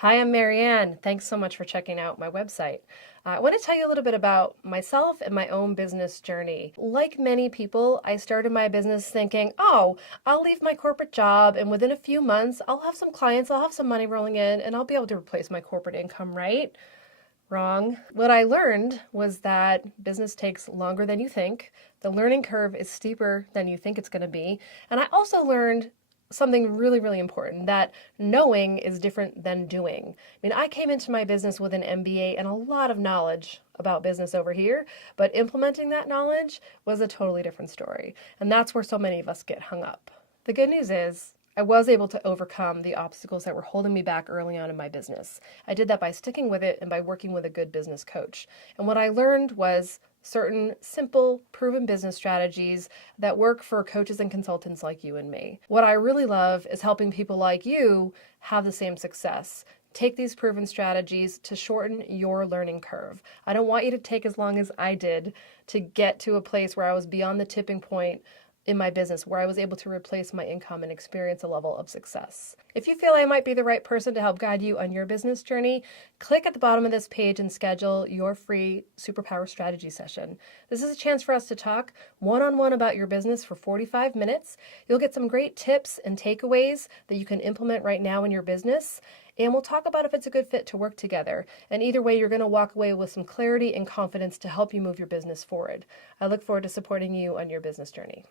Hi, I'm MaryAnn. Thanks so much for checking out my website. I want to tell you a little bit about myself and my own business journey. Like many people, I started my business thinking, I'll leave my corporate job and within a few months, I'll have some clients, I'll have some money rolling in, and I'll be able to replace my corporate income, right? Wrong. What I learned was that business takes longer than you think. The learning curve is steeper than you think it's going to be. And I also learned something really, really important, that knowing is different than doing. I mean, I came into my business with an MBA and a lot of knowledge about business over here, but implementing that knowledge was a totally different story. And that's where so many of us get hung up. The good news is, I was able to overcome the obstacles that were holding me back early on in my business. I did that by sticking with it and by working with a good business coach. And what I learned was certain simple, proven business strategies that work for coaches and consultants like you and me. What I really love is helping people like you have the same success. Take these proven strategies to shorten your learning curve. I don't want you to take as long as I did to get to a place where I was beyond the tipping point in my business, where I was able to replace my income and experience a level of success. If you feel I might be the right person to help guide you on your business journey, click at the bottom of this page and schedule your free superpower strategy session. This is a chance for us to talk one-on-one about your business for 45 minutes. You'll get some great tips and takeaways that you can implement right now in your business. And we'll talk about if it's a good fit to work together. And either way, you're going to walk away with some clarity and confidence to help you move your business forward. I look forward to supporting you on your business journey.